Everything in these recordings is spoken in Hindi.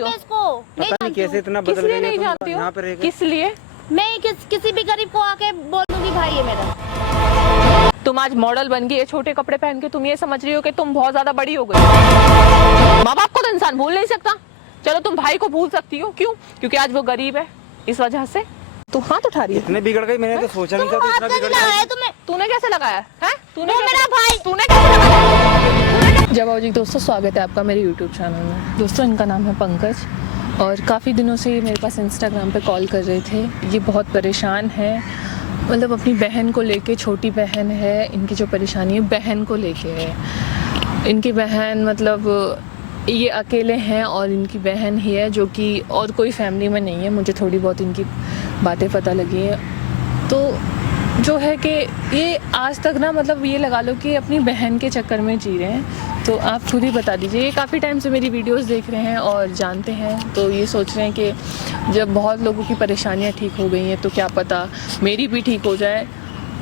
हो? इसको नहीं पता नहीं कैसे इतना किस बदल लिए गई नहीं है, जानती हो? यहाँ पे रह के। किस लिए? मैं किसी भी गरीब को आके बोल दूंगी भाई है मेरा। तुम आज मॉडल बन गई है, छोटे कपड़े पहन के तुम ये समझ रही हो कि तुम बहुत ज्यादा बड़ी हो गई। माँ बाप को तो इंसान भूल नहीं सकता। चलो तुम भाई को भूल सकती हो, क्यों? क्योंकि आज वो गरीब है, इस वजह से तू हाथ उठा रही है। इतने बिगड़ गई, मैंने तो सोचा नहीं था कि इतना बिगड़ लगाया गई। तुम्हें, तूने कैसे लगाया है? तूने वो मेरा भाई। तूने कैसे लगाया? जय बाबा जी। दोस्तों स्वागत है आपका मेरे YouTube चैनल में। दोस्तों इनका नाम है पंकज और काफ़ी दिनों से ये मेरे पास इंस्टाग्राम पे कॉल कर रहे थे। ये बहुत परेशान है, मतलब अपनी बहन को लेके। छोटी बहन है, इनकी जो परेशानी है बहन को लेके है। इनकी बहन मतलब ये अकेले हैं और इनकी बहन ही है जो कि और कोई फैमिली में नहीं है। मुझे थोड़ी बहुत इनकी बातें पता लगी है। तो जो है कि ये आज तक ना मतलब ये लगा लो कि अपनी बहन के चक्कर में जी रहे हैं। तो आप खुद ही बता दीजिए। ये काफ़ी टाइम से मेरी वीडियोस देख रहे हैं और जानते हैं, तो ये सोच रहे हैं कि जब बहुत लोगों की परेशानियां ठीक हो गई हैं तो क्या पता मेरी भी ठीक हो जाए।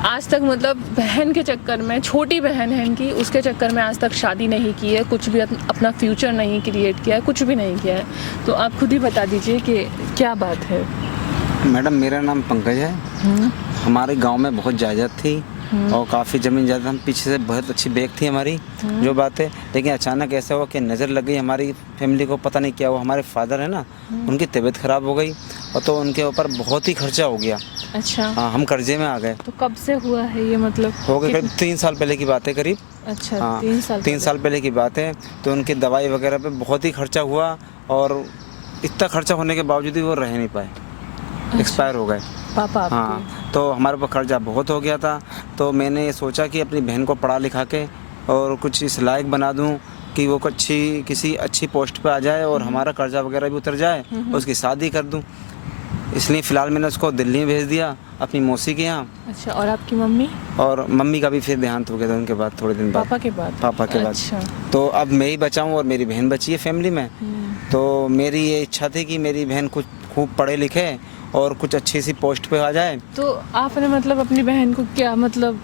आज तक मतलब बहन के चक्कर में, छोटी बहन है इनकी, उसके चक्कर में आज तक शादी नहीं की है, कुछ भी अपना फ्यूचर नहीं क्रिएट किया है, कुछ भी नहीं किया है। तो आप खुद ही बता दीजिए कि क्या बात है। मैडम मेरा नाम पंकज है। हमारे गांव में बहुत जायदाद थी और काफ़ी ज़मीन जायदाद, हम पीछे से बहुत अच्छी बैग थी हमारी जो बात है। लेकिन अचानक ऐसा हुआ कि नज़र लग गई हमारी फैमिली को, पता नहीं क्या हुआ। हमारे फादर है ना, उनकी तबीयत ख़राब हो गई और तो उनके ऊपर बहुत ही खर्चा हो गया। अच्छा। हाँ, हम कर्जे में आ गए। तो कब से हुआ है ये? मतलब हो गए करीब 3 साल पहले की बात है करीब। अच्छा। हाँ, 3 साल पहले की बात है। तो उनकी दवाई वगैरह पे बहुत ही खर्चा हुआ और इतना खर्चा होने के बावजूद भी वो रह नहीं पाए, एक्सपायर हो गए पापा आपके? हाँ, तो हमारे ऊपर कर्जा बहुत हो गया था। तो मैंने सोचा कि अपनी बहन को पढ़ा लिखा के और कुछ इस लायक बना दूं कि वो किसी अच्छी पोस्ट पे आ जाए और हमारा कर्जा वगैरह भी उतर जाए, उसकी शादी कर दूं। इसलिए फ़िलहाल मैंने उसको दिल्ली में भेज दिया अपनी मौसी के यहाँ। अच्छा। और आपकी मम्मी? और मम्मी का भी फिर देहांत हो गया था उनके बाद, थोड़े दिन बाद। पापा के बाद? पापा के बाद। अच्छा। तो अब मैं ही बचा हूँ और मेरी बहन बची है फैमिली में। तो मेरी ये इच्छा थी कि मेरी बहन कुछ खूब पढ़े लिखे और कुछ अच्छी सी पोस्ट पे आ जाए। तो आपने मतलब अपनी बहन को क्या, मतलब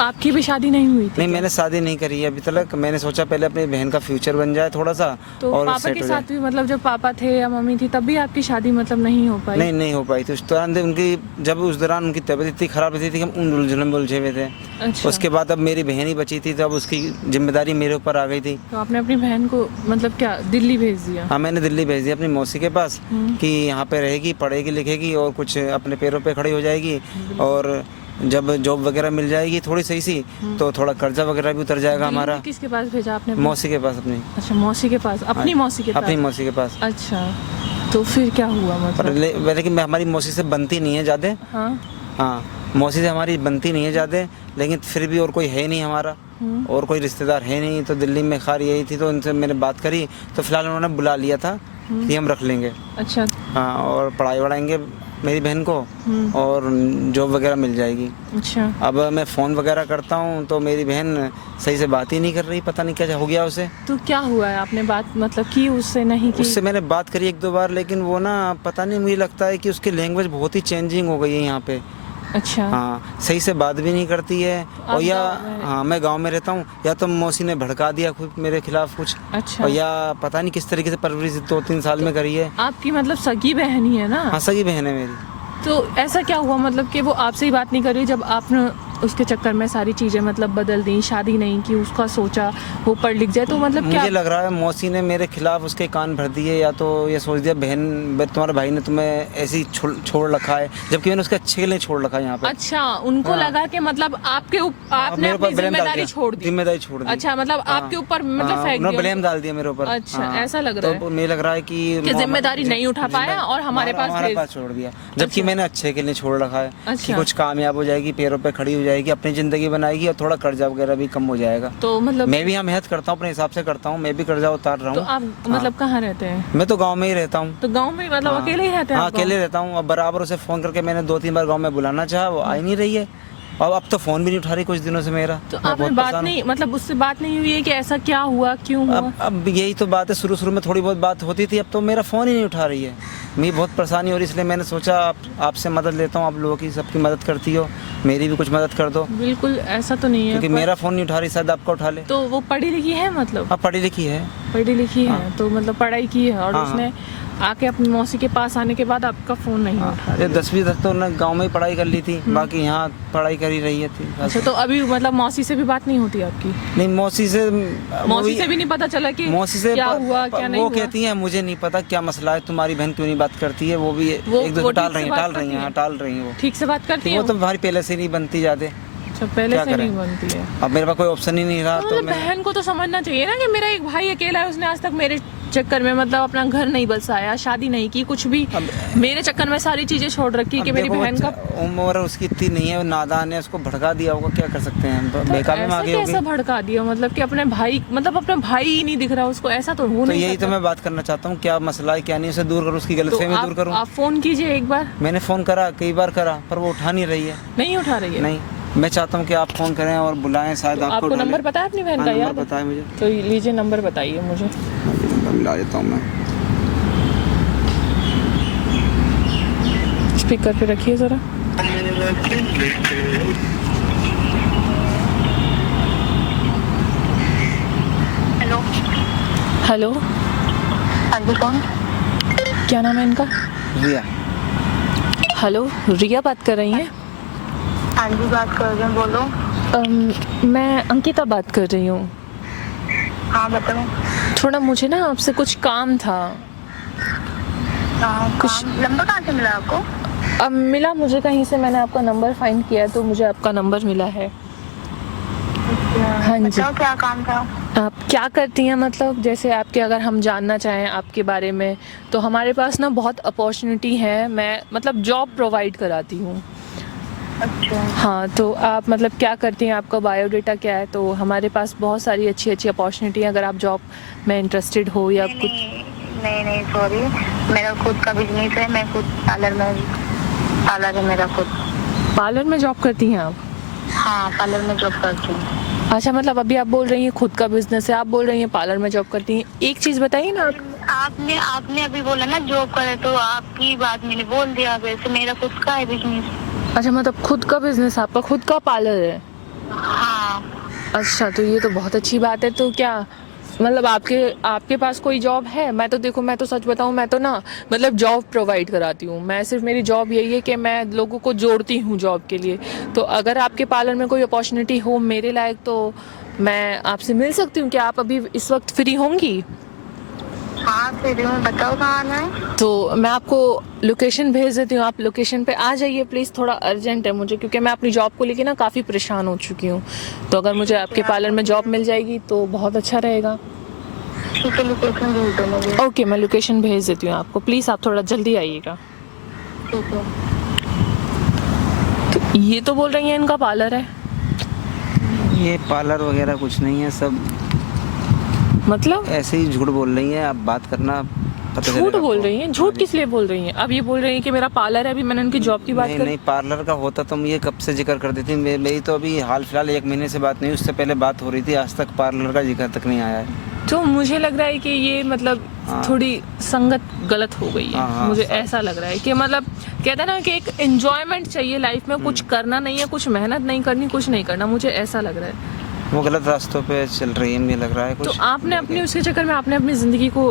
आपकी भी शादी नहीं हुई थी? नहीं, मैंने शादी नहीं करी है अभी तक। मैंने सोचा पहले अपनी बहन का फ्यूचर बन जाए थोड़ा सा। तो और पापा सेट के हो साथ जाए। भी मतलब जब पापा थे या मम्मी थी तब भी आपकी शादी मतलब नहीं हो पाई? नहीं हो पाई थी उस दौरान। उस दौरान उनकी तबीयत इतनी खराब रहती थी कि हम उन उलझन में उलझे हुए थे। अच्छा। उसके बाद अब मेरी बहन ही बची थी, तब उसकी जिम्मेदारी मेरे ऊपर आ गई थी। तो आपने अपनी बहन को मतलब क्या दिल्ली भेज दिया? हाँ, मैंने दिल्ली भेज दिया अपनी मौसी के पास कि यहाँ पे रहेगी, पढ़ेगी लिखेगी और कुछ अपने पैरों पे खड़ी हो जाएगी। और जब जॉब वगैरह मिल जाएगी थोड़ी सही सी, तो थोड़ा कर्जा वगैरह भी उतर जाएगा हमारा। किसके पास भेजा आपने? मौसी के पास अपनी। अच्छा, मौसी के पास? अपनी मौसी के पास? अपनी मौसी के पास। अच्छा। तो फिर क्या हुआ पर मतलब? लेकिन हमारी मौसी से बनती नहीं है ज़्यादा। हाँ। हाँ, मौसी से हमारी बनती नहीं है ज़्यादा, लेकिन फिर भी और कोई है नहीं हमारा, और कोई रिश्तेदार है नहीं। तो दिल्ली में खार यही थी, तो उनसे मैंने बात करी तो फिलहाल उन्होंने बुला लिया था कि हम रख लेंगे। अच्छा। हाँ, और पढ़ाई वढ़ाएंगे मेरी बहन को और जॉब वगैरह मिल जाएगी। अच्छा। अब मैं फ़ोन वगैरह करता हूँ तो मेरी बहन सही से बात ही नहीं कर रही, पता नहीं क्या हो गया उसे। तो क्या हुआ है? आपने बात मतलब की उससे? नहीं की? उससे मैंने बात करी 1-2 बार, लेकिन वो ना पता नहीं, मुझे लगता है कि उसकी लैंग्वेज बहुत ही चेंजिंग हो गई है यहाँ पे। अच्छा। हाँ, सही से बात भी नहीं करती है। और या हाँ, मैं गांव में रहता हूँ, या तो मौसी ने भड़का दिया खुद मेरे खिलाफ कुछ। अच्छा। और या पता नहीं किस तरीके से परवरिश 2-3 साल में करी है। आपकी मतलब सगी बहन ही है ना? हाँ, सगी बहन है मेरी। तो ऐसा क्या हुआ मतलब कि वो आपसे ही बात नहीं कर रही जब आपने उसके चक्कर में सारी चीज़ें मतलब बदल दी, शादी नहीं की, उसका सोचा वो पढ़ लिख जाए? तो मतलब क्या मुझे लग रहा है मौसी ने मेरे खिलाफ उसके कान भर दिए, या तो ये सोच दिया बहन तुम्हारे भाई ने तुम्हें ऐसे ही छोड़ रखा है, जबकि मैंने उसके अच्छे के लिए छोड़ रखा है यहाँ पे। अच्छा, उनको लगा कि मतलब आपने अपनी जिम्मेदारी छोड़ दी। जिम्मेदारी छोड़ दी। अच्छा, मतलब आपके ऊपर मतलब फेंक दिया, ब्लेम डाल दिया मेरे ऊपर। अच्छा, ऐसा लग रहा है। तो मुझे लग रहा है कि जिम्मेदारी नहीं उठा पाया और हमारे पास छोड़ दिया, जबकि मैंने अच्छे के लिए छोड़ रखा है कि अच्छा। कुछ कामयाब हो जाएगी, पैरों पे खड़ी हो जाएगी, अपनी जिंदगी बनाएगी और थोड़ा कर्जा वगैरह भी कम हो जाएगा। तो मतलब मैं भी यहाँ मेहनत करता हूँ, अपने हिसाब से करता हूँ, मैं भी कर्जा उतार रहा तो हूँ। आप मतलब कहाँ रहते हैं? मैं तो गांव में ही रहता हूँ। तो गांव में मतलब अकेले ही रहते हैं? हाँ, अकेले रहता हूँ। अब बराबर उसे फ़ोन करके मैंने 2-3 बार गांव में बुलाना चाहा, वो आ ही नहीं रही है। अब तो फ़ोन भी नहीं उठा रही कुछ दिनों से मेरा। तो आपने बात नहीं, मतलब उससे बात नहीं हुई है कि ऐसा क्या हुआ, क्यों हुआ? अब यही तो बात है, शुरू में थोड़ी बहुत बात होती थी, अब तो मेरा फ़ोन ही नहीं उठा रही है। मैं बहुत परेशानी हो रही, इसलिए मैंने सोचा आपसे मदद लेता हूँ। आप लोगों की सबकी मदद करती हो, मेरी भी कुछ मदद कर दो, बिल्कुल ऐसा तो नहीं है, क्योंकि मेरा फ़ोन नहीं उठा रही, शायद आपका उठा ले। तो वो पढ़ी लिखी है, मतलब आप पढ़ी लिखी है? पढ़ी लिखी है, हाँ। तो मतलब पढ़ाई की है, और हाँ, उसने आके अपनी मौसी के पास आने के बाद आपका फ़ोन नहीं उठा ये 10वीं तक तो उन्होंने गाँव में ही पढ़ाई कर ली थी, बाकी यहाँ पढ़ाई करी रही है थी। अच्छा, तो अभी मतलब मौसी से भी बात नहीं होती आपकी? नहीं, मौसी से भी नहीं पता चला कि मौसी से क्या हुआ क्या नहीं वो हुआ? कहती है मुझे नहीं पता क्या मसला है, तुम्हारी बहन क्यों नहीं बात करती है। वो भी एक वो दो टाल ठीक रही से है, बात टाल रही करती है, हाँ, टाल रही है वो। ठीक से बात करती वो है तो हमारी पहले से नहीं बनती ज़्यादा। अच्छा, पहले क्या से करें? नहीं बनती है। अब मेरे पास कोई ऑप्शन ही नहीं रहा, तो तो मतलब मैं बहन को तो समझना चाहिए ना कि मेरा एक भाई अकेला है, उसने आज तक मेरे चक्कर में मतलब अपना घर नहीं बसाया, शादी नहीं की, कुछ भी मेरे चक्कर में सारी चीजें छोड़ रखी कि मेरी देखो, बहन का। उम्र उसकी इतनी नहीं है, वो नादान है, उसको भड़का दिया होगा, क्या कर सकते हैं हम, तो बेकार में ऐसा आगे कैसा होगी। भड़का दिया, मतलब कि अपने भाई, मतलब अपना भाई ही नहीं दिख रहा उसको, ऐसा तो हो तो नहीं यही सकता। तो मैं बात करना चाहता हूँ, क्या मसला है क्या नहीं, उसे दूर करूँ, उसकी तो गलतफहमी दूर करूँ। आप फोन कीजिए एक बार। मैंने फ़ोन करा, कई बार करा, पर वो उठा नहीं रही है। नहीं उठा रही है? नहीं, मैं चाहता हूँ कि आप फ़ोन करें और बुलाएं, शायद तो आपको उठा ले। नंबर पता है अपनी बहन हाँ, का? नंबर याद है? बताएं मुझे। तो लीजिए, नंबर बताइए मुझे। नंबर मिला देता हूँ मैं। स्पीकर पे रखिए ज़रा। हेलो। हेलो, हाँ जी, कौन? क्या नाम है इनका? रिया। हेलो, रिया बात कर रही हैं? हाँ जी, बात कर रहे हैं, बोलो। मैं अंकिता बात कर रही हूँ। हाँ, बताओ। थोड़ा मुझे ना आपसे कुछ काम था। नंबर कहाँ से मिला आपको? अब मिला मुझे कहीं से, मैंने आपका नंबर फाइंड किया तो मुझे आपका नंबर मिला है। हाँ जी। बताओ क्या काम था? आप क्या करती हैं, मतलब जैसे आपके, अगर हम जानना चाहें आपके बारे में, तो हमारे पास ना बहुत अपॉर्चुनिटी है। मैं मतलब जॉब प्रोवाइड कराती हूँ। अच्छा। हाँ, तो आप मतलब क्या करती हैं, आपका बायोडाटा क्या है? तो हमारे पास बहुत सारी अच्छी अच्छी अपॉर्चुनिटी है, अगर आप जॉब में इंटरेस्टेड हो या कुछ। नहीं, सॉरी, मेरा खुद का बिजनेस है, मैं खुद पार्लर है मेरा खुद। पार्लर में जॉब करती हैं आप? हाँ, पार्लर में जॉब करती हूँ। अच्छा, मतलब अभी आप बोल रही हैं खुद का बिजनेस है, आप बोल रही हैं पार्लर में जॉब करती हैं। एक चीज़ बताइए ना आपने अभी बोला ना जॉब करे, तो आपकी बात मैंने बोल दिया, वैसे मेरा खुद का है बिजनेस। अच्छा, मतलब खुद का बिजनेस, आपका खुद का पार्लर है? हाँ। अच्छा, तो ये तो बहुत अच्छी बात है। तो क्या मतलब आपके पास कोई जॉब है? मैं तो देखो, मैं तो सच बताऊं, मैं तो ना मतलब जॉब प्रोवाइड कराती हूँ। मैं सिर्फ, मेरी जॉब यही है कि मैं लोगों को जोड़ती हूँ जॉब के लिए। तो अगर आपके पार्लर में कोई अपॉर्चुनिटी हो मेरे लायक, तो मैं आपसे मिल सकती हूँ। क्या आप अभी इस वक्त फ्री होंगी? हाँ, फिर हूँ, बताओ कहाँ आना है। तो मैं आपको लोकेशन भेज देती हूँ, आप लोकेशन पे आ जाइए प्लीज़। थोड़ा अर्जेंट है मुझे, क्योंकि मैं अपनी जॉब को लेके ना काफ़ी परेशान हो चुकी हूँ। तो अगर मुझे आपके पार्लर में जॉब मिल जाएगी तो बहुत अच्छा रहेगा। ठीक है, लोकेशन भेज दो मुझे। ओके, मैं लोकेशन भेज देती हूँ आपको, प्लीज़ आप थोड़ा जल्दी आइएगा। ठीक है। तो ये तो बोल रही हैं इनका पार्लर है, ये पार्लर वगैरह कुछ नहीं है, सब मतलब ऐसे ही झूठ बोल रही हैं। आप बात करना, पता झूठ चलेगा बोल आपको। रही हैं? झूठ किस लिए बोल रही हैं? अब ये बोल रही हैं कि मेरा पार्लर है, अभी मैंने उनकी जॉब की बात नहीं कर। नहीं, पार्लर का होता तो मैं ये कब से जिक्र कर देती। मेरी तो अभी हाल फिलहाल 1 महीने से बात नहीं, उससे पहले बात हो रही थी, आज तक पार्लर का जिक्र तक नहीं आया है। तो मुझे लग रहा है कि ये मतलब हाँ। थोड़ी संगत गलत हो गई है। हाँ, मुझे ऐसा लग रहा है कि मतलब कहते हैं ना कि एक एंजॉयमेंट चाहिए लाइफ में, कुछ करना नहीं है, कुछ मेहनत नहीं करनी, कुछ नहीं करना, मुझे ऐसा लग रहा है। वो गलत रास्तों पे चल रही है, मुझे लग रहा है तो कुछ। आपने अपनी उसके चक्कर में आपने अपनी ज़िंदगी को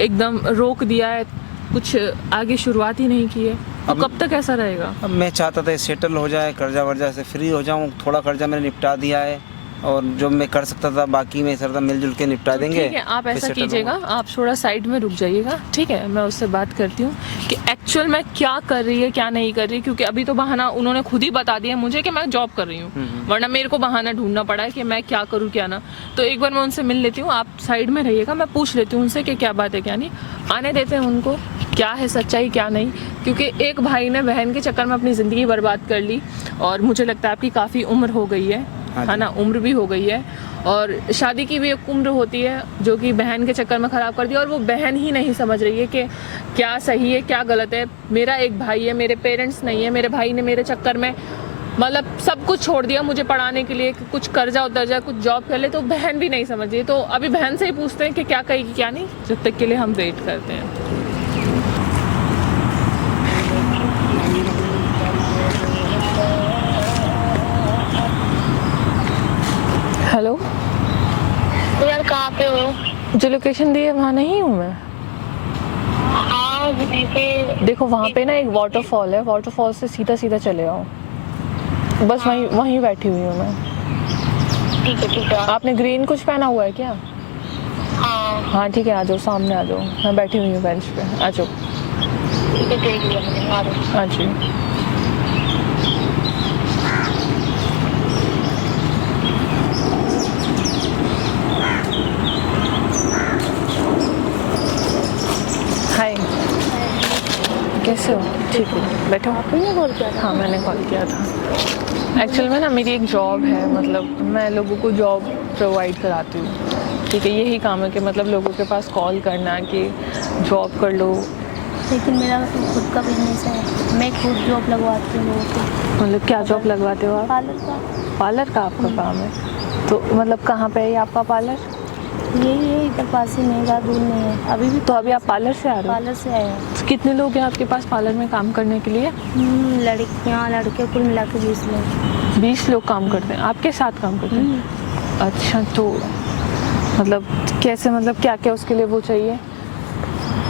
एकदम रोक दिया है, कुछ आगे शुरुआत ही नहीं की है, तो कब तक ऐसा रहेगा? अब मैं चाहता था सेटल हो जाए, कर्जा वर्जा से फ्री हो जाऊं। थोड़ा कर्जा मैंने निपटा दिया है, और जो मैं कर सकता था बाकी मैं सर मिलजुल के निपटा देंगे। ठीक है, आप फिर ऐसा settle कीजिएगा, होऊंगा। आप थोड़ा साइड में रुक जाइएगा, ठीक है? मैं उससे बात करती हूँ कि एक्चुअल में क्या कर रही है, क्या नहीं कर रही, क्योंकि अभी तो बहाना उन्होंने खुद ही बता दिया मुझे कि मैं जॉब कर रही हूँ, वरना मेरे को बहाना ढूंढना पड़ा है कि मैं क्या करूँ क्या ना। तो एक बार मैं उनसे मिल लेती हूँ, आप साइड में रहिएगा, मैं पूछ लेती हूँ उनसे कि क्या बात है क्या नहीं। आने देते हैं उनको, क्या है सच्चाई क्या नहीं, क्योंकि एक भाई ने बहन के चक्कर में अपनी ज़िंदगी बर्बाद कर ली, और मुझे लगता है आपकी काफ़ी उम्र हो गई है ना, उम्र भी हो गई है, और शादी की भी एक उम्र होती है जो कि बहन के चक्कर में ख़राब कर दी, और वो बहन ही नहीं समझ रही है कि क्या सही है क्या गलत है। मेरा एक भाई है, मेरे पेरेंट्स नहीं है, मेरे भाई ने मेरे चक्कर में मतलब सब कुछ छोड़ दिया मुझे पढ़ाने के लिए कि कुछ कर्जा उतर जाए, कुछ जॉब कर ले, तो बहन भी नहीं समझ रही। तो अभी बहन से ही पूछते हैं कि क्या कहेगी क्या नहीं, जब तक के लिए हम वेट करते हैं। हेलो, तो यार कहाँ पे हो? जो लोकेशन दी है वहाँ नहीं हूँ मैं। हाँ वहीं पे। देखो वहाँ पे ना एक वाटरफॉल है, वाटरफॉल से सीधा सीधा चले आओ, बस वहीं वहीं बैठी हुई हूँ मैं। ठीक है। आपने ग्रीन कुछ पहना हुआ है क्या? हाँ हाँ ठीक है, आ जाओ सामने आ जाओ, मैं बैठी हुई हूँ बेंच पे, आ जाओ। ठीक है, देख लिया मैंने, आ रहा हूँ। हाँ जी। हाय, कैसे हो? ठीक हो? बैठो। आपने कॉल किया था? हाँ मैंने कॉल किया था। एक्चुअल में ना मेरी एक जॉब है, मतलब मैं लोगों को जॉब प्रोवाइड कराती हूँ, ठीक है। यही काम है कि मतलब लोगों के पास कॉल करना कि जॉब कर लो। लेकिन मेरा तो खुद का बिजनेस है, मैं खुद जॉब लगवाती हूँ लोगों को। मतलब क्या जॉब लगवाते हो आप? पार्लर का। पार्लर का आपका काम है? तो मतलब कहाँ पे है ये आपका पार्लर? यही है, इधर पास ही में, ज़्यादा दूर नहीं है। अभी भी तो अभी आप पार्लर से आ रहे हो? पार्लर से आए हैं। तो कितने लोग हैं आपके पास पार्लर में काम करने के लिए? लड़कियाँ लड़के कुल मिला के 20 लोग। 20 लोग काम करते हैं आपके साथ काम करते हैं? अच्छा, तो मतलब कैसे, मतलब क्या क्या उसके लिए वो चाहिए?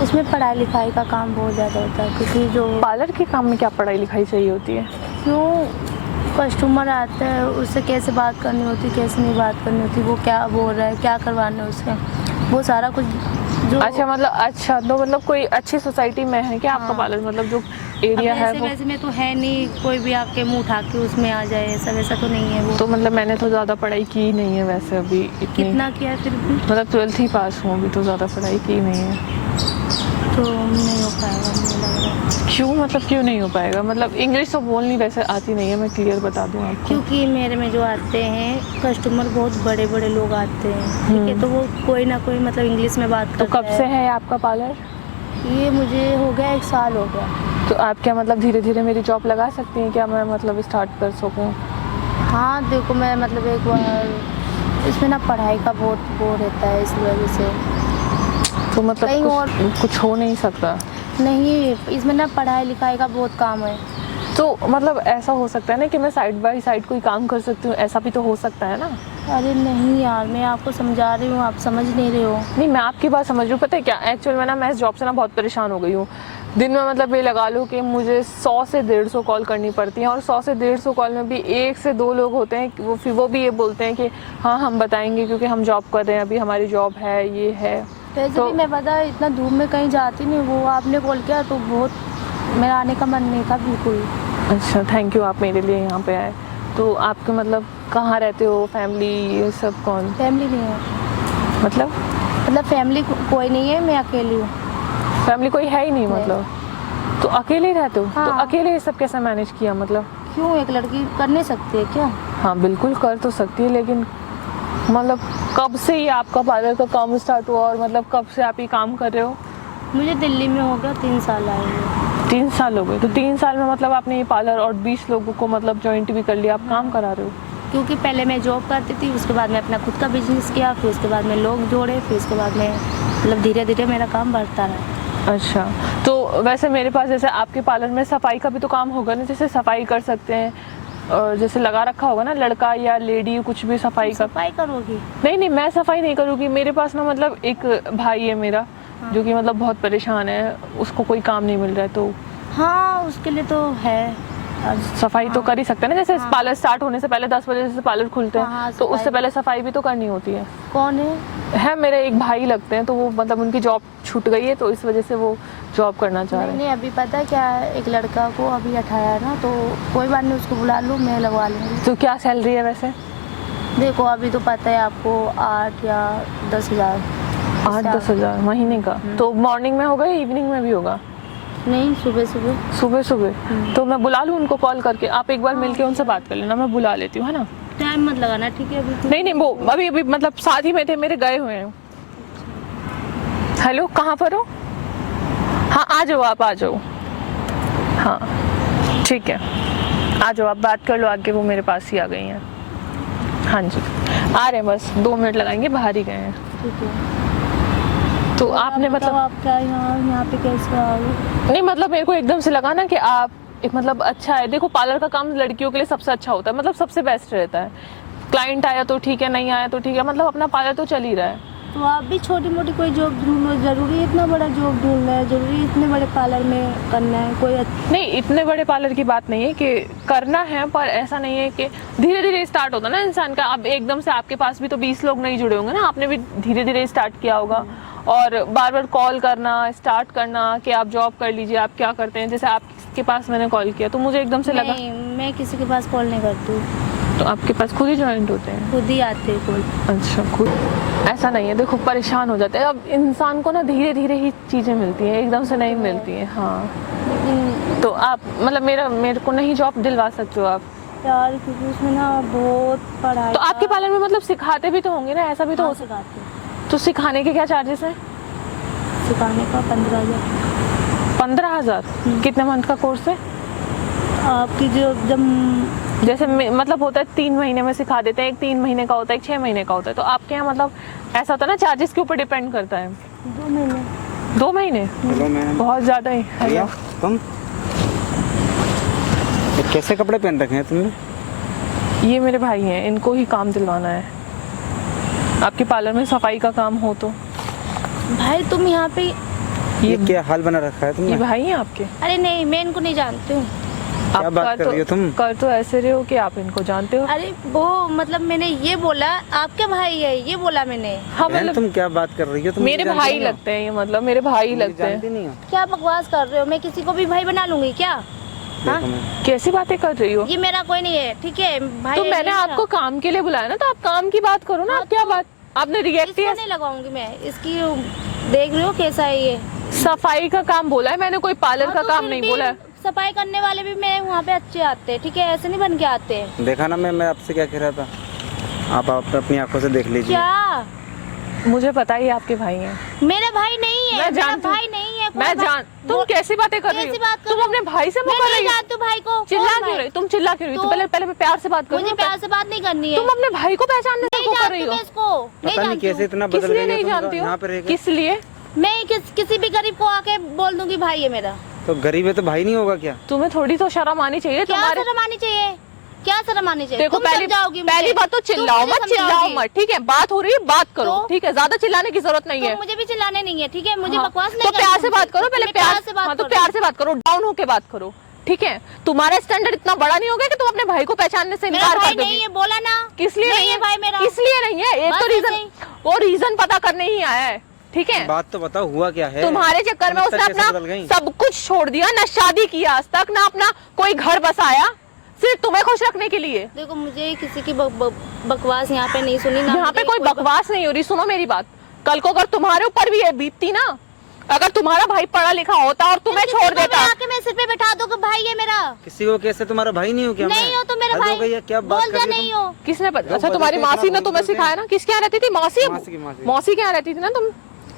उसमें पढ़ाई लिखाई का काम बहुत ज़्यादा होता है, क्योंकि जो पार्लर के काम में क्या पढ़ाई लिखाई चाहिए होती है? क्यों कस्टमर आता है उससे कैसे बात करनी होती, कैसे नहीं बात करनी होती, वो क्या बोल रहा है, क्या करवाना है उससे, वो सारा कुछ जो। अच्छा तो मतलब कोई अच्छी सोसाइटी में है क्या आपका पार्लर? मतलब जो एरिया है वो वैसे में तो है नहीं, कोई भी आपके मुंह उठा के उसमें आ जाए, ऐसा वैसा तो नहीं है वो। तो मतलब मैंने तो ज़्यादा पढ़ाई की नहीं है वैसे अभी इतनी। कितना किया फिर भी? मतलब 12th ही पास हूँ, अभी तो ज़्यादा पढ़ाई की नहीं है। तो नहीं हो पाएगा मुझे लग रहा है। क्यों, मतलब क्यों नहीं हो पाएगा? मतलब इंग्लिश तो बोलनी वैसे आती नहीं है, मैं क्लियर बता दूँ आपको। क्योंकि मेरे में जो आते हैं कस्टमर बहुत बड़े बड़े लोग आते हैं, ठीक है, तो वो कोई ना कोई मतलब इंग्लिश में बात तो करता कब से है आपका पार्लर? ये मुझे हो गया 1 साल हो गया। तो आप क्या मतलब धीरे धीरे मेरी जॉब लगा सकती हैं क्या, मैं मतलब स्टार्ट कर सकूँ? हाँ देखो, मैं मतलब एक बार इसमें ना पढ़ाई का बहुत वो रहता है, इस वजह से तो मतलब कहीं और कुछ हो नहीं सकता? नहीं, इसमें ना पढ़ाई लिखाई का बहुत काम है। तो मतलब ऐसा हो सकता है ना कि मैं साइड बाय साइड कोई काम कर सकती हूँ, ऐसा भी तो हो सकता है ना? अरे नहीं यार, मैं आपको समझा रही हूँ, आप समझ नहीं रहे हो। नहीं, मैं आपकी बात समझ रही हूँ। पता है क्या, एक्चुअल में ना मैं इस जॉब से ना बहुत परेशान हो गई हूँ। दिन में मतलब ये लगा लो कि मुझे 100 से 150 कॉल करनी पड़ती हैं, और 100 से 150 कॉल में भी 1 से 2 लोग होते हैं वो फिर वो भी ये बोलते हैं कि हाँ हम बताएंगे क्योंकि हम जॉब कर रहे हैं, अभी हमारी जॉब है, ये है। वैसे तो भी मैं पता है इतना धूप में कहीं जाती नहीं, वो आपने कॉल किया तो बहुत मेरा आने का मन नहीं था बिल्कुल। अच्छा, थैंक यू, आप मेरे लिए यहाँ पे आए। तो आपके मतलब कहाँ रहते हो, फैमिली ये सब कौन? फैमिली नहीं है। मतलब फैमिली कोई नहीं है, मैं अकेली हूँ। फैमिली कोई है ही नहीं मतलब? तो अकेले रहते हो? हाँ। तो अकेले ये सब कैसे मैनेज किया मतलब? क्यों, एक लड़की कर नहीं सकती है क्या? हाँ बिल्कुल कर तो सकती है, लेकिन मतलब कब से ये आपका पार्लर का काम स्टार्ट हुआ, और मतलब कब से आप ये काम कर रहे हो? मुझे दिल्ली में हो गया 3 साल आए हुए। 3 साल हो गए? तो 3 साल में मतलब आपने ये पार्लर और 20 लोगों को मतलब ज्वाइंट भी कर लिया, आप काम करा रहे हो? क्योंकि पहले मैं जॉब करती थी, उसके बाद मैं अपना खुद का बिजनेस किया, फिर उसके बाद में लोग जोड़े, फिर उसके बाद में मतलब धीरे धीरे मेरा काम बढ़ता रहा। अच्छा, तो वैसे मेरे पास जैसे आपके पार्लर में सफाई का भी तो काम होगा ना, जैसे सफाई कर सकते हैं, और जैसे लगा रखा होगा ना लड़का या लेडी कुछ भी सफाई का। सफाई करोगी? नहीं, मैं सफाई नहीं करूँगी। मेरे पास ना मतलब एक भाई है मेरा, जो कि मतलब बहुत परेशान है, उसको कोई काम नहीं मिल रहा है, तो हाँ उसके लिए तो है सफाई तो कर ही सकते हैं ना। जैसे पार्लर स्टार्ट होने से पहले 10 बजे से पार्लर खुलते हैं, हाँ, तो उससे पहले सफाई भी तो करनी होती है। कौन है? मेरे एक भाई लगते हैं, तो वो मतलब उनकी जॉब छूट गई है, तो इस वजह से वो जॉब करना चाह रहे हैं। नहीं अभी पता है क्या है, एक लड़का को अभी उठाया है ना, तो कोई बात नहीं, उसको बुला लो, मैं लगवा लूँगी। तो क्या सैलरी है वैसे? देखो अभी तो पता है आपको 8 या 10 हज़ार। 8-10 हज़ार महीने का? तो मॉर्निंग में होगा या इवनिंग में भी होगा? नहीं, सुबह सुबह। सुबह सुबह? तो मैं बुला लूँ उनको कॉल करके? आप एक बार मिलके उनसे बात कर लेना, मैं बुला लेती हूँ, है ना? टाइम मत लगाना, ठीक है? अभी नहीं, वो अभी मतलब साथ ही में थे मेरे, गए हुए हैं। हेलो, कहाँ पर हो? हाँ आ जाओ, आप आ जाओ। हाँ ठीक है, आ जाओ, आप बात कर लो आगे, वो मेरे पास ही आ गई हैं। हाँ जी आ रहे हैं, बस 2 मिनट लगाएंगे, बाहर ही गए हैं। ठीक है। तो आपने मतलब आप क्या यहाँ पे कैसे आओगे? नहीं, मतलब मेरे को एकदम से लगा ना कि आप एक मतलब अच्छा है। देखो पार्लर का काम लड़कियों के लिए सबसे अच्छा होता है, मतलब सबसे बेस्ट रहता है। क्लाइंट आया तो ठीक है, नहीं आया तो ठीक है, मतलब अपना पार्लर तो चल ही रहा है। तो आप भी छोटी मोटी कोई जॉब ढूंढो, जरूरी है इतना बड़ा जॉब ढूंढना है, जरूरी इतने बड़े पार्लर में करना है कोई नहीं, इतने बड़े पार्लर की बात नहीं है कि करना है, पर ऐसा नहीं है कि धीरे धीरे स्टार्ट होता ना इंसान का। अब एकदम से आपके पास भी तो 20 लोग नहीं जुड़े होंगे ना, आपने भी धीरे धीरे स्टार्ट किया होगा। और बार बार कॉल करना, स्टार्ट करना कि आप जॉब कर लीजिए, आप क्या करते हैं, जैसे आपके पास मैंने कॉल किया तो मुझे एकदम से लगा। नहीं, मैं किसी के पास कॉल नहीं करती हूँ, तो आपके पास खुद ही ज्वाइंट होते हैं? खुद ही आते हैं कॉल। अच्छा, खुद। ऐसा नहीं है, देखो परेशान हो जाते हैं। अब इंसान को ना धीरे धीरे ही चीज़ें मिलती हैं, एकदम से नहीं मिलती हैं। हाँ, तो आप मतलब मेरे को नहीं जॉब दिलवा सकते हो आप यार, क्योंकि उसमें ना बहुत पढ़ाई। तो आपके पार्लर में मतलब सिखाते भी तो होंगे ना, ऐसा भी तो हो सकता सिखाते हैं। तो सिखाने के क्या चार्जेस हैं? सिखाने का 15,000। 15,000? कितने मंथ का कोर्स है आपकी जो जब जैसे मतलब होता है 3 महीने में सिखा देते हैं, एक 3 महीने का होता है, एक 6 महीने का होता है। तो आपके यहाँ मतलब ऐसा होता है ना, चार्जेस के ऊपर डिपेंड करता है? 2 महीने। 2 महीने? बहुत ज़्यादा ही है। तुम ये कैसे कपड़े पहन रखे हैं तुमने? ये मेरे भाई हैं, इनको ही काम दिलवाना है। आपके पार्लर में सफाई का काम हो तो? भाई तुम यहाँ पे, ये क्या हाल बना रखा है ये तुमने? भाई हैं आपके? अरे नहीं, मैं इनको नहीं जानती हूँ। क्या बात कर रही हो तुम? कर तो ऐसे रहे हो कि आप इनको जानते हो। अरे वो मतलब मैंने ये बोला आपके भाई है, ये बोला मैंने। हाँ, बहन, मतलब तुम क्या बात कर रही हो? तुम मेरे मुझे भाई जानती नहीं हो? लगते हैं ये, मतलब मेरे भाई लगते जानती हैं। नहीं हो? क्या बकवास कर रहे हो? मैं किसी को भी भाई बना लूंगी क्या? हाँ? देखो मैं कैसी बातें कर रही हो? ये मेरा कोई नहीं है, ठीक है भाई। तो है मैंने ये मेरा। आपको काम के लिए बुलाया ना, तो आप काम की बात करो ना। आप क्या बात, आपने रिएक्ट इसको किया? नहीं लगाऊंगी मैं, इसकी देख रही हो कैसा है ये। सफाई का काम बोला है मैंने, कोई पार्लर हाँ, का तो काम फिर नहीं भी बोला है। सफाई करने वाले भी मेरे वहाँ पे अच्छे आते हैं, ठीक है, ऐसे नहीं बन के आते हैं। देखा ना, मैं आपसे क्या कह रहा था, आप अपनी आंखों से देख लीजिए। क्या? मुझे पता ही आपके भाई हैं। मेरे भाई नहीं है, मैं मेरा जानती हूँ। भाई नहीं है। मैं जान, तुम कैसी बातें कर रही कैसी हो? बात कर तुम रही अपने भाई से मुँह मैं कर नहीं रही हो? जानती भाई को। चिल्ला कौन क्यों भाई? रही? तुम चिल्ला क्यों रही? तो पहले प्यार से बात करो। मुझे प्यार से बात नहीं करनी है। तुम अपने भाई को पहचानने से नहीं क्यों कर जानती रही हो? मैं इसको, नहीं पता नहीं जानती कैसे हूँ। इतना किस बदल लिए गई नहीं हो तुम जानती हो? यहाँ पे रहकर। किस लिए? मैं किसी भी गरीब को आके बोल दूंगी भाई है मेरा। तो गरीब है तो भाई नहीं होगा क्या? तुम्हें थोड़ी तो शर्म आनी चाहिए। क्या तुम्हारे शर्म आनी चाहिए? क्या शर्म आनी चाहिए? देखो, तुम समझाओगी मुझे। पहली बात तो तुम चिल्लाओ मुझे मत, चिल्लाओ समझाओगी। मत, ठीक है? बात हो रही है, बात करो, तो? ठीक है? ज्यादा चिल्लाने की जरूरत नहीं है। तो मुझे भी चिल्लाने नहीं है, ठीक है? मुझे हाँ, बकवास नहीं तो करनी प्यार से मुझे। बात करो, पहले मैं प्यार से बात हाँ, तो कर प्यार रही से बात करो, डाउन होके बात करो, ठीक है? तुम्हारा स्टैंडर्ड इतना बड़ा नहीं हो गया कि तुम अपने भाई को पहचानने से हूँ। मेरा इनकार भाई कर दोगी? नहीं है, बोला ना। किस लिए नहीं है? भाई मेरा। किस लिए नहीं है? एक बस तो ऐसे रीजन, ही। वो रीजन पता करने ही आया है, ठीक है? बात तो बताओ, हुआ क्या है? तुम्हारे चक्कर में तुम उसने तक कैसे अपना बदल गई? सब कुछ छोड़ दिया, ना शादी की आज तक, ना अपना कोई घर बसाया, सिर्फ तुम्हें खुश रखने के लिए। देखो, मुझे किसी की बकवास यहाँ पे नहीं सुनी ना। यहाँ पे मुझे कोई बकवास नहीं हो रही। सुनो मेरी बात, कल को अगर तुम्हारे ऊपर भी ये बीतती ना, अगर तुम्हारा भाई पढ़ा लिखा होता और तुम्हें किसी छोड़ को देता, मैं आके मैं सिर पे बैठा दूँ कि भाई है मेरा। किसी को कैसे? तुम्हारा भाई नहीं हो क्या? नहीं मैं? हो तो मेरा हद हो भाई। गई है, क्या बात बोल कर जा रही नहीं हो हो। किसने अच्छा बदलते तुम्हारी इतना मासी ने बोल तुम्हें बोलते सिखाया ना? किसके यहाँ रहती थी? मासी की। मौसी के यहाँ रहती थी ना तुम?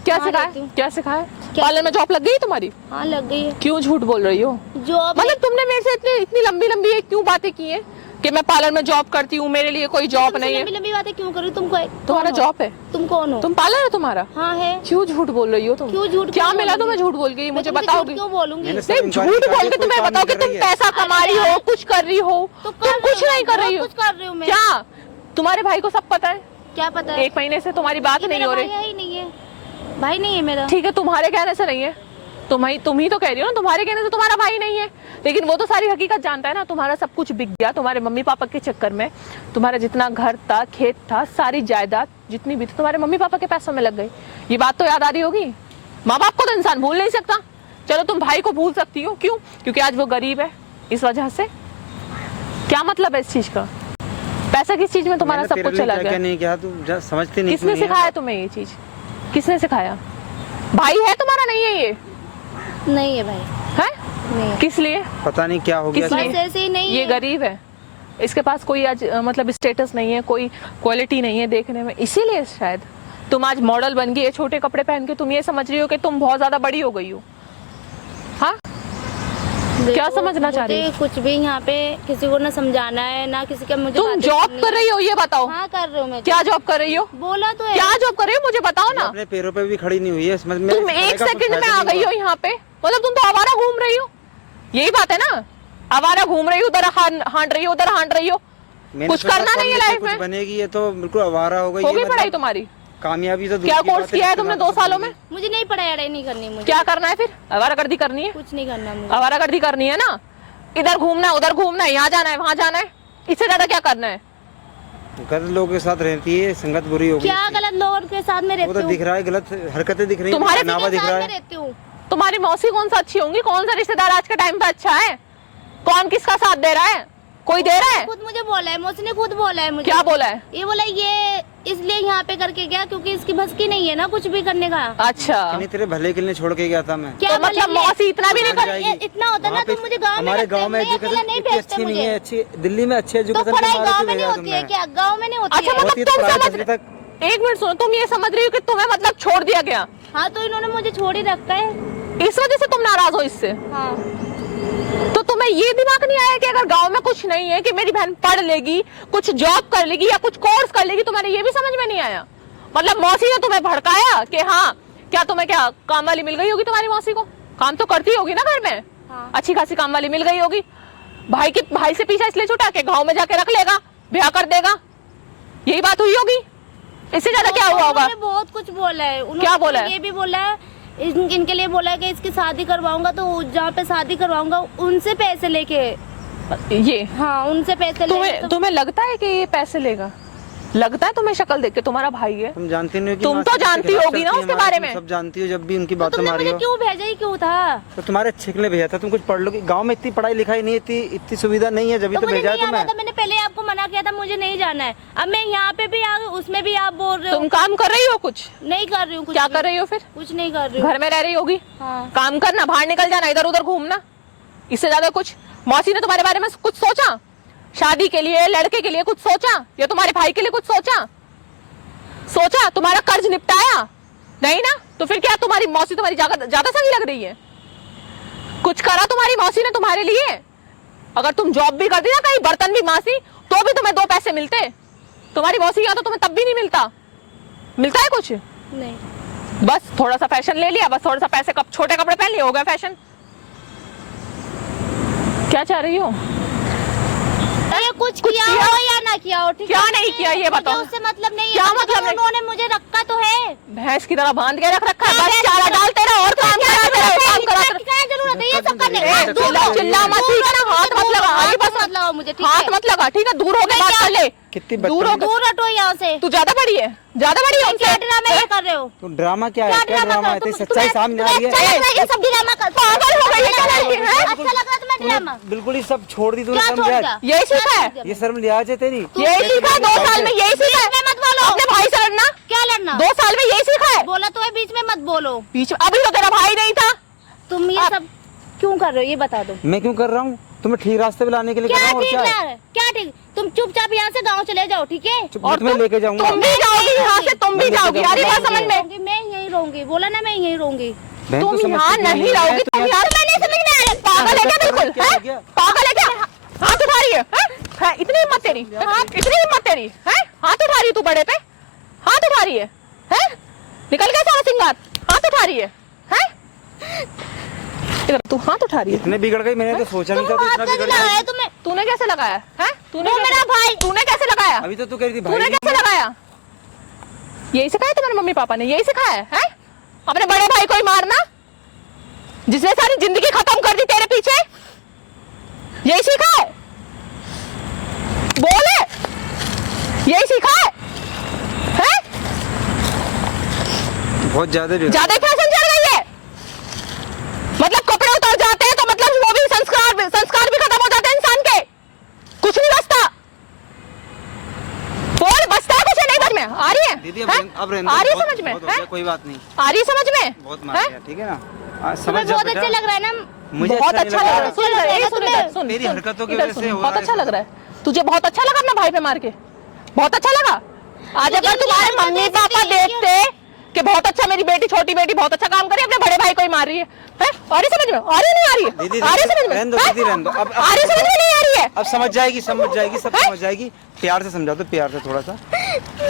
क्या हाँ, सिखाया? रहती हूँ। क्या सिखाया? क्या? पार्लर में जॉब लग गई तुम्हारी? हाँ, लग गई है। क्यों झूठ बोल रही हो? जॉब मतलब तुमने मेरे से इतनी लंबी लंबी क्यों बातें की है कि मैं पार्लर में जॉब करती हूँ, मेरे लिए कोई जॉब नहीं है? लंबी लंबी बातें क्यों कर रही हो? तुम कोई तुम्हारा जॉब है? तुम कौन हो? तुम पार्लर है तुम्हारा? हाँ है। क्यों झूठ बोल रही हो तुम? क्यों झूठ क्या क्यों मिला बोलूंगी? तुम्हें झूठ बोल गई? मैं मुझे तुमसे बताओगी? झूठ क्यों बोलूंगी? मैंने नहीं, इंक्वायरी झूठ करके बोल के कोई तुम्हें काम बताओ नहीं कि कर तुम रही है। पैसा कमा रही हो, कुछ कर रही हो, तो तुम कुछ नहीं कर रही हो। कुछ कर रही हूँ मैं। क्या तुम्हारे भाई को सब पता है? क्या पता है? 1 महीने से तुम्हारी बात ये नहीं मेरा हो भाई रही। है ही नहीं है, भाई नहीं है मेरा। ठीक है, तुम्हारे कहने से नहीं है, तुम ही तो कह रही हो ना, तुम्हारे कहने से तुम्हारा भाई नहीं है, लेकिन वो तो सारी हकीकत जानता है ना। तुम्हारा सब कुछ बिक गया तुम्हारे मम्मी पापा के चक्कर में। तुम्हारा जितना घर था, खेत था, सारी जायदाद जितनी भी थी, तुम्हारे मम्मी पापा के पैसों में लग गई। ये बात तो याद आ रही होगी। माँ बाप को तो इंसान भूल नहीं सकता, चलो तुम भाई को भूल सकती हो। क्यों? क्योंकि आज वो गरीब है, इस वजह से। क्या मतलब है इस चीज का? पैसा किस चीज में तुम्हारा मैंने सब तेरे कुछ लिए चला क्या गया? नहीं किया, तू समझती नहीं। किसने सिखाया तुम्हें ये चीज? किसने सिखाया? भाई है तुम्हारा? नहीं है ये? नहीं है भाई, है? नहीं है। किस लिए? पता नहीं क्या हो गया। किस लिए? बस ऐसे ही नहीं ये है। गरीब है, इसके पास कोई आज मतलब स्टेटस नहीं है, कोई क्वालिटी नहीं है देखने में, इसीलिए शायद तुम आज मॉडल बन गई है। छोटे कपड़े पहन के तुम ये समझ रही हो कि तुम बहुत ज्यादा बड़ी हो गई हो। हाँ, क्या देखो, समझना चाह रही हो? मुझे कुछ भी यहाँ पे किसी को ना समझाना है ना किसी का मुझे तुम बातें जॉब करनी कर है। रही हो, ये बताओ। हाँ, कर रही हूँ मैं। क्या जॉब कर रही हो? बोला तो है। क्या जॉब कर रही हो मुझे बताओ ना। अपने पैरों पे भी खड़ी नहीं हुई है। तुम 1 सेकंड में आ गई हो यहाँ पे, मतलब तुम तो आवारा घूम रही हो। यही बात है ना, आवारा घूम रही हो, उधर हांड रही हो, उधर हांड रही हो। मैंने कुछ सोचा करना नहीं है पढ़ लिख के लाइफ कुछ में। बनेगी, ये तो बिल्कुल आवारा हो गई हो ये, गई मतलब पढ़ाई तुम्हारी? कामयाबी तो दूर क्या की कोर्स बात है, किया है इसके तुमने बाद 2 सालों में? मुझे नहीं पढ़ाई नहीं करनी मुझे। क्या करना है फिर? आवारागर्दी करनी है? कुछ नहीं करना मुझे। आवारागर्दी करनी है ना, इधर घूमना है उधर घूमना है, यहाँ जाना है वहाँ जाना है, इससे ज्यादा क्या करना है? गलत लोगों के साथ रहती है, संगत बुरी होगी। क्या गलत लोगों के साथ में वो रहती तो हूँ? दिख रहा है, गलत हरकतें दिख रही हैं, तुम्हारे पहनावा दिख साथ रहा में है। रहती हूँ। तुम्हारी मौसी कौन सा अच्छी होंगी? कौन सा रिश्तेदार आज के टाइम पे अच्छा है? कौन किसका साथ दे रहा है? कोई दे रहा है? खुद मुझे बोला है, मौसी ने खुद बोला है मुझे। क्या बोला है? ये बोला ये इसलिए यहाँ पे करके गया क्योंकि इसकी बस की नहीं है ना कुछ भी करने का। अच्छा, नहीं, तेरे भले के लिए छोड़ के गया था मैं। क्या तो मतलब बोले? मौसी इतना भी नहीं समझ कर जाएगी। इतना होता ना वहाँ पे तुम मुझे गाँव में हमारे रखते, गांव में मैं अकेला एजुकेशन नहीं इतनी भेजते अच्छी नहीं मुझे। है, अच्छी दिल्ली में अच्छी तो एजुकेशन पढ़ाई के गाँव मारे में नहीं भेजा होती है तुमने। क्या? गाँव में नहीं होती अच्छा है? मतलब होती है तो तुम पढ़ाई समझ 10वीं तक। एक मिनट सुनो, तुम ये समझ रही हो कि तुम्हें मतलब छोड़ दिया गया, हाँ तो इन्होंने मुझे छोड़ ही रखा है। इस वजह से तुम नाराज हो इससे? हाँ तो तुम्हें ये दिमाग नहीं आया कि अगर गांव में कुछ नहीं है कि मेरी बहन पढ़ लेगी, कुछ जॉब कर लेगी या कुछ कोर्स कर लेगी, तुम्हारे ये भी समझ में नहीं आया? मतलब मौसी ने तुम्हें भड़काया कि हाँ, क्या तुम्हें क्या काम वाली मिल गई होगी? तुम्हारी मौसी को काम तो करती होगी ना घर में, हाँ। अच्छी खासी काम वाली मिल गई होगी। भाई से पीछा इसलिए छुटा के गांव में जाके रख लेगा, ब्याह कर देगा, यही बात हुई होगी। इससे ज्यादा क्या हुआ होगा? उन्होंने बहुत कुछ बोला है। उन्होंने क्या बोला है? ये भी बोला है, इनके लिए बोला है कि इसकी शादी करवाऊंगा तो जहाँ पे शादी करवाऊंगा उनसे पैसे लेके। ये हाँ उनसे पैसे लेके। तुम्हें लगता है कि ये पैसे लेगा? लगता है तुम्हें शक्ल देख के तुम्हारा भाई है? तुम जानती नहीं हो कि तुम माँ तो से कितनी जानती खराब होगी ना चलती है उसके हमारी, बारे तुम में। सब जानती हो, जब भी उनकी तो बातें तुमने मारी मुझे हो क्यों भेजा ही क्यों था? तो तुम्हारे अच्छे के लिए भेजा था। तुम कुछ पढ़ लो, कि गांव में इतनी पढ़ाई लिखाई नहीं, इतनी सुविधा नहीं है, जब तो तो मुझे भेजा नहीं है आना तुम्हें। था, मैंने पहले आपको मना किया था मुझे नहीं जाना है। अब मैं यहाँ पे भी आ गई, उसमें भी आप बोल रहे हो। तुम काम कर रही हो कुछ? नहीं कर रही हूँ कुछ क्या भी। कर रही हो फिर? कुछ नहीं कर रही हूँ। घर में रह रही होगी, हाँ काम करना, बाहर निकल जाना, इधर उधर घूमना, इससे ज्यादा कुछ? मौसी ने तुम्हारे बारे में कुछ सोचा? शादी के लिए, लड़के के लिए कुछ सोचा, या तुम्हारे भाई के लिए कुछ सोचा? तुम्हारा कर्ज निपटाया? नहीं ना? तो फिर क्या तुम्हारी मौसी तुम्हारी ज्यादा सही लग रही है? कुछ करा तुम्हारी मौसी ने तुम्हारे लिए? अगर तुम जॉब भी करती ना, कहीं बर्तन भी मासी, तो भी तुम्हें 2 पैसे मिलते। तुम्हारी मौसी यहाँ तो तुम्हें तब भी नहीं मिलता। मिलता है कुछ? नहीं। बस थोड़ा सा फैशन ले लिया, बस थोड़ा सा पैसे, छोटे कपड़े पहन लिए, हो गया फैशन। क्या चाह रही हो? ये कुछ किया हो या ना किया हो, ठीक है? क्या नहीं किया ये बताओ? उससे मतलब नहीं है। क्या कम से मतलब कम नहीं? उन्होंने मुझे रखा तो है। भैंस की तरह बांध के रख रखा है, क्या बस भैंस चारा की तरह? डालते रहो और काम कराते रहो, काम कराते रहो। क्या जरूरत है ये सब करने की? ए, दूर हो। चिल्ला मत, ठीक है ना? हाथ मत लगा, आगे हाथ बस मत लगाओ मुझे, ठीक है? हाथ मत लगा, ठीक है? दूर होके बात कर ले। कितनी दूर होके। दूर हटो यहाँ से। तू ज्यादा बड़ी है, ज्यादा बड़ी है क्या उनसे। ड्रामा ये कर रहे हो? तो ड्रामा क्या है? क्या क्या ड्रामा है? कर- तेरी सच्चाई सामने आ रही अच्छा है। लग रहा है ये सब ड्रामा कर। पागल हो गई है क्या लड़की, हैं? अच्छा लग रहा है तुम्हें ड्रामा? बिल्कुल ही सब छोड़ दी तूने, क्या शर्म छोड़ लिहाज। दिया? यही सीखा है? ये शर्म लिहाज है तेरी। यही सीखा है 2 साल में? यही सीखा है? बीच में मत बोलो। अपने भाई से लड़ना? क्या लड़ना? 2 साल में यही सीखा है? बोला तो है बीच में मत बोलो। बीच में अभी तो तेरा भाई नहीं था। तुम ये सब क्यों कर रहे हो ये बता दो। मैं क्यों कर रहा हूँ? तुम्हें ठीक रास्ते पे लाने के लिए कर क्या रहा हूँ, और ठीक क्या है? रहा है? क्या ठीक? तुम चुपचाप यहाँ से गाँव चले जाओ, ठीक है? चुप, मैं तुम्हें लेके जाऊंगा। तुम भी जाओगी यहाँ से, तुम भी मैं लेके जाओगी, आ रही जाऊंगा। बात समझ में? रहूंगी, मैं यहीं रहूंगी। बोला ना मैं यहीं रहूंगी। बहन, तुम तो समझती यहाँ क्यों नहीं है? रहोगी, तो तुम यहाँ- यहाँ मैं नहीं समझ में आया। पागल है क्या बिल्कुल? क्या हो हैं? गया? पागल है क्या? हाथ उठा रही है? हैं? इतनी हिम्मत तेरी? इतनी हिम्मत तेरी? हैं? हाथ उठा रही है तू बड़े पे? हाथ उठा रही है? हैं? निकल गया सारा सिंगार? हाथ उठा रही है? हैं? इधर तू हाथ उठा रही है? इतने बिगड़ गई, मैंने तो सोचा नहीं था तुम तू हाथ इतना कैसे बिगड़ लगाया जाएगी। तुम्हें? तूने कैसे लगाया? हैं? तूने वो कैसे- मेरा भाई। तूने कैसे लगाया? अभी तो तू कह रही थी भाई तूने नहीं कैसे है। लगाया? यही सिखाया तुम्हारे मम्मी पापा ने? यही सिखाया है? हैं? अपने बड़े भाई को ही मारना, जिसने सारी जिंदगी खत्म कर दी तेरे पीछे? यही सीखा है? बोले, यही सीखा है? हैं? बहुत ज्यादा बिगड़- ज्यादा फैशन चल रही है। मतलब कपड़े उतर जाते हैं तो मतलब वो भी संस्कार भी खत्म हो जाते हैं इंसान के, कुछ नहीं बचता। बोल, बचता है कुछ नहीं समझ में? आ रही है? दीदी हैं? अब रहने दो, आ रही है बहुत- समझ में? बहुत हो गया, हैं? कोई बात नहीं, आ रही है समझ में? बहुत मार हैं? गया, ठीक है ना? समझ तुम्हें जा बहुत बेटा। अच्छा लग रहा है ना? मुझे बहुत नहीं अच्छा लग लग रहा रहा है। सुन इधर, ये सुन इधर, सुन तेरी सुन, हरकतों की इधर वजह सुन, से हो बहुत रहा है अच्छा सब। लग रहा है। तुझे बहुत अच्छा लगा अपना भाई पे मार के? बहुत अच्छा लगा? आज मुझे अगर उनकी तुम्हारे हरकतें मम्मी ऐसी पापा थी कि- देखते कि बहुत अच्छा मेरी बेटी, छोटी बेटी बहुत अच्छा काम कर रही है, अपने बड़े भाई को ही मार रही है, हैं? आ रही समझ में? आ रही नहीं आ रही है? दीदी, आ रही समझ में? रहने दो, हैं? दीदी, रहने दो। अब- आ रही समझ में नहीं आ रही है? अब समझ जाएगी, समझ जाएगी, सब समझ जाएगी। प्यार से समझा दो, प्यार से थोड़ा सा।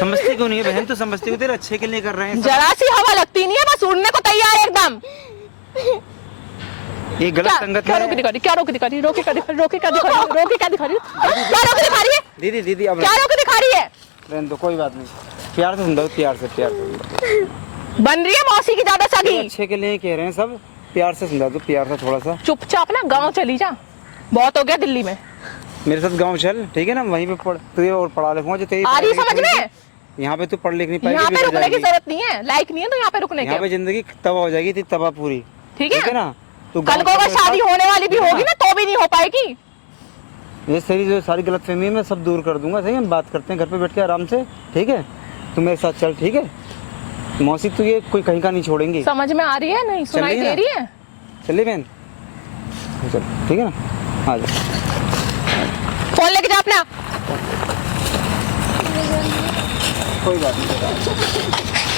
समझती क्यों नहीं है बहन? तो समझती हो, तेरे अच्छे के लिए कर रहे हैं सब। जरा सी हवा लगती नहीं है, बस उड़ने को तैयार है एकदम। ये गलत संगत क्या है। रोके दिखा रही, क्या रोके दिखा रही, रोके क्या दिखा रही, रोके क्या दिखा रही, रोके क्या दिखा रही, क्या रोके दिखा रही है, दीदी दीदी अब क्या रोके दिखा रही है? रहने दो, कोई बात नहीं, प्यार से समझाओ, प्यार से बन रही है मौसी की ज्यादा सगी। अच्छे के लिए कह रहे हैं सब, प्यार से समझा दो, प्यार से थोड़ा सा। चुपचाप ना गाँव चली जा, बहुत हो गया दिल्ली में। मेरे साथ गांव चल, ठीक है ना, वहीं पे पढ़, तुझे और पढ़ा लिखूंगा जो तेरी आ रही समझ में? यहाँ पे तू पढ़ लिख नहीं पाएगी, यहाँ पे बिगड़ रुकने की जाएगी। जरूरत नहीं है, लायक नहीं है तो यहाँ पे रुकने यहाँ के। पे जिंदगी तबाह हो जाएगी, तेरी तबाह पूरी, ठीक है ना। तू कल गाँव को अगर चल शादी मेरे होने वाली भी होगी ना तो भी नहीं हो पाएगी। साथ। ये सारी जो सारी गलतफहमी है मैं सब दूर कर दूंगा, सही है, हम बात करते हैं घर पे बैठ के आराम से, ठीक है। तू मेरे साथ चल, ठीक है। मौसी तू ये कोई कहीं का नहीं छोड़ेंगी, समझ में आ रही है नहीं, सुनाई चलिए दे ना। रही है? चलिए बहन, चल, ठीक है ना, आ जा। फोन लेके जा अपना। कोई बात नहीं।